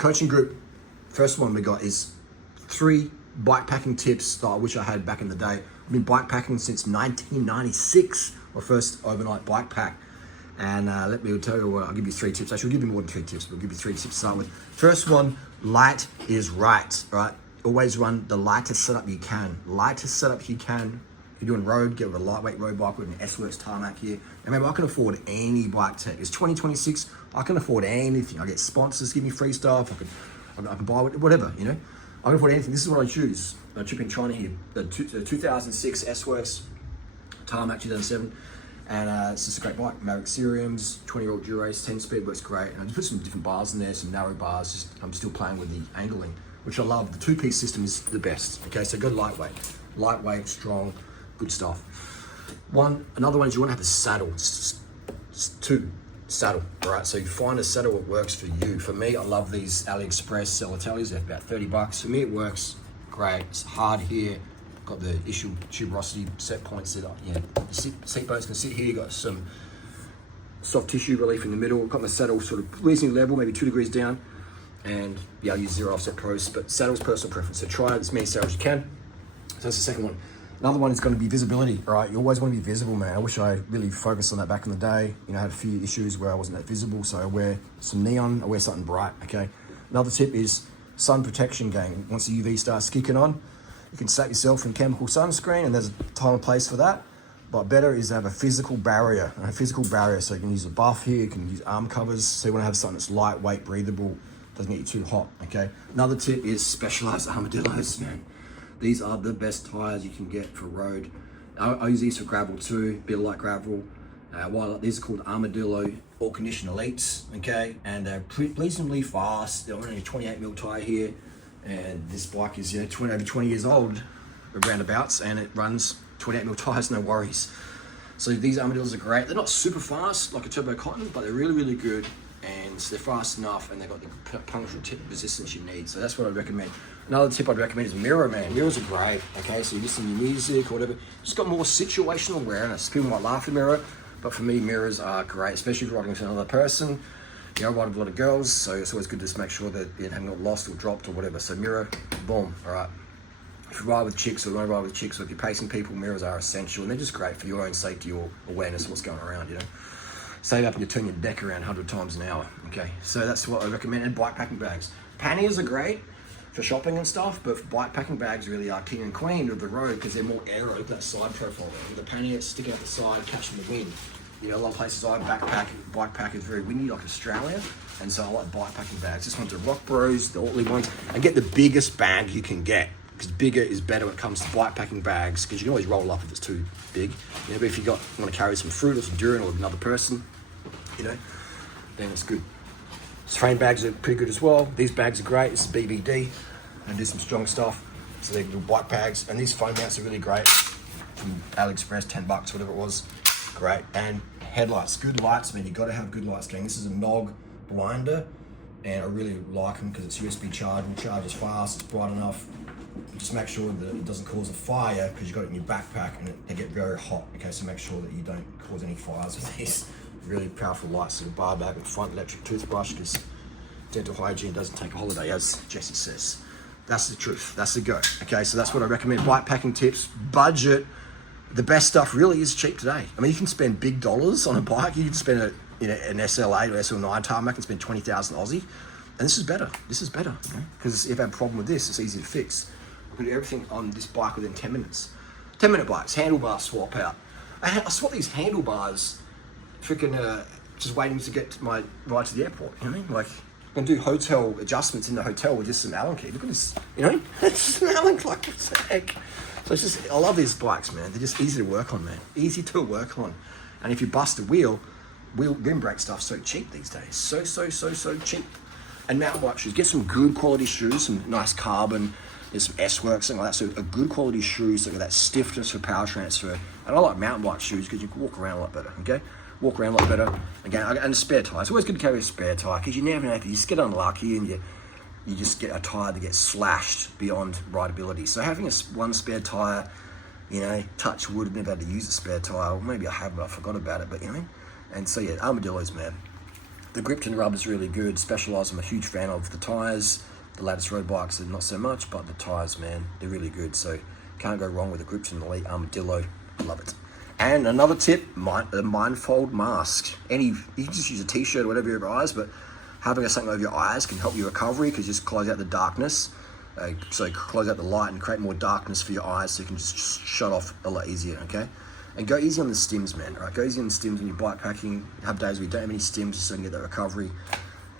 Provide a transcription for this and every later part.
coaching group, first one we got is 3 bikepacking tips that I wish I had back in the day. I've been bikepacking since 1996, my first overnight bike pack. And let me tell you what, I'll give you 3 tips. Actually, I'll give you more than 3 tips, but I'll give you 3 tips to start with. First one, light is right, right? Always run the lightest setup you can. Lightest setup you can. If you're doing road, get with a lightweight road bike with an S-Works tarmac here. And remember, I can afford any bike tech. It's 2026, I can afford anything. I get sponsors, give me free stuff. I can buy whatever, you know. I can afford anything. This is what I choose. I chip in China here. The 2006 S-Works tarmac 2007. And it's just a great bike. Maverick Seriums, 20-year-old Dura-Ace, 10-speed, works great. And I just put some different bars in there, some narrow bars. Just, I'm still playing with the angling, which I love. The 2-piece system is the best. Okay, so go lightweight. Lightweight, strong, good stuff. Another one is you want to have a saddle. It's 2, saddle, all right? So you find a saddle that works for you. For me, I love these AliExpress Celatellis. They're about $30. For me, it works great. It's hard here. Got the issue tuberosity set points that seat bones can sit here. You got some soft tissue relief in the middle. Got my saddle sort of reasonably level, maybe 2 degrees down, and I'll use 0 offset pros. But saddle's personal preference. So try as many saddles as you can. So that's the second one. Another one is going to be visibility, right? You always want to be visible, man. I wish I really focused on that back in the day. You know, I had a few issues where I wasn't that visible, so I wear some neon, I wear something bright, okay? Another tip is sun protection game. Once the UV starts kicking on, you can slap yourself in chemical sunscreen, and there's a time and place for that. But better is to have a physical barrier, so you can use a buff here, you can use arm covers, so you want to have something that's lightweight, breathable, doesn't get you too hot, okay? Another tip is specialized armadillos, man. These are the best tires you can get for road. I use these for gravel too, bit of light gravel. These are called Armadillo All Condition Elites, okay? And they're reasonably fast. They're only a 28mm tire here. And this bike is, you know, over 20 years old, roundabouts, and it runs 28mm tires, no worries. So these Armadillos are great. They're not super fast like a Turbo Cotton, but they're really, really good. And they're fast enough, and they've got the puncture tip resistance you need. So that's what I'd recommend. Another tip I'd recommend is mirror, man. Mirrors are great, okay? So you listen to music or whatever. Just got more situational awareness. People might laugh at mirror, but for me, mirrors are great, especially if you're riding with another person. You know, I ride with a lot of girls, so it's always good to just make sure that you haven't got lost or dropped or whatever. So mirror, boom, all right? If you ride with chicks or you want to ride with chicks, or if you're pacing people, mirrors are essential, and they're just great for your own safety or awareness of what's going around, you know? Save up and you turn your deck around 100 times an hour, okay? So that's what I recommend. And bikepacking bags. Panniers are great for shopping and stuff, but bikepacking bags really are king and queen of the road because they're more aero, that side profile. With the pannier sticking out the side, catching the wind. You know, a lot of places I bike pack is very windy, like Australia, and so I like bikepacking bags. This one's the Rock Bros, the Oatley ones, and get the biggest bag you can get, because bigger is better when it comes to bikepacking bags, because you can always roll up if it's too big. You know, but if you want to carry some fruit or some durian or another person, you know, then it's good. Train bags are pretty good as well. These bags are great. It's BBD, and do some strong stuff. So they're little bike bags, and these foam mounts are really great. From AliExpress, $10, whatever it was. Great. And headlights, good lights. I mean, you got to have good lights, gang. This is a Nog blinder, and I really like them because it's USB charging, charges fast, it's bright enough. Just make sure that it doesn't cause a fire because you've got it in your backpack and they get very hot. Okay, so make sure that you don't cause any fires with these really powerful lights. So a bar bag with front electric toothbrush, because dental hygiene doesn't take a holiday, as Jesse says. That's the truth. That's the go. Okay, so that's what I recommend. Bike packing tips, budget. The best stuff really is cheap today. I mean, you can spend big dollars on a bike. You can spend an SL8 or SL9 tarmac and spend 20,000 Aussie. And this is better. This is better, because if you have a problem with this, it's easy to fix. You can do everything on this bike within 10 minutes. 10-minute bikes, handlebar swap out. I swap these handlebars, freaking just waiting to get my ride to the airport. You know what I mean? Like, I'm gonna do hotel adjustments in the hotel with just some Allen key. Look at this, you know? It's just an Allen key, like, what the heck? So it's just, I love these bikes, man. They're just easy to work on, man. Easy to work on. And if you bust a rim brake stuff's so cheap these days. So cheap. And mountain bike shoes. Get some good quality shoes, some nice carbon. There's some S-Works, something like that. So a good quality shoes that got that stiffness for power transfer. And I like mountain bike shoes because you can walk around a lot better, okay? Walk around a lot better. Again, and a spare tire. It's always good to carry a spare tire because you never know if you just get unlucky and you just get a tire that gets slashed beyond rideability. So having one spare tire, you know, touch wood, I've never had to use a spare tire. Or maybe I have, but I forgot about it, but you know what I mean? And so yeah, armadillos, man. The Gripton rub is really good. Specialized, I'm a huge fan of the tires. The latest road bikes are not so much, but the tires, man, they're really good. So can't go wrong with the Gripton Elite Armadillo. I love it. And another tip, a Mindfold mask. You can just use a t-shirt or whatever over your eyes, but having something over your eyes can help your recovery because just close out the darkness. So close out the light and create more darkness for your eyes so you can just shut off a lot easier, okay? And go easy on the stims, man, right? Go easy on the stims when you're bikepacking. Have days where you don't have any stims so you can get that recovery.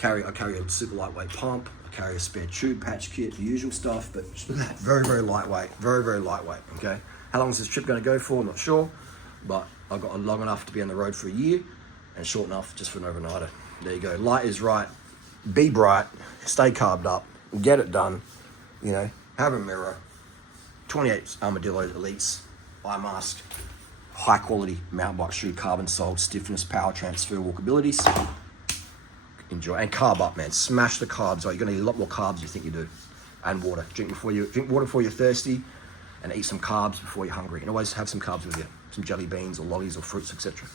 I carry a super lightweight pump. I carry a spare tube patch kit, the usual stuff, but very, very lightweight. Very, very lightweight, okay? How long is this trip going to go for? I'm not sure, but I've got long enough to be on the road for a year and short enough just for an overnighter. There you go. Light is right. Be bright. Stay carbed up. Get it done. You know, have a mirror. 28 Armadillo Elites, eye mask, high quality mountain bike shoe, carbon soled, stiffness, power transfer, walkabilities. Enjoy and carb up, man. Smash the carbs. Right, you're gonna need a lot more carbs than you think you do, and water. Drink water before you're thirsty, and eat some carbs before you're hungry. And always have some carbs with you, some jelly beans or lollies or fruits, etc.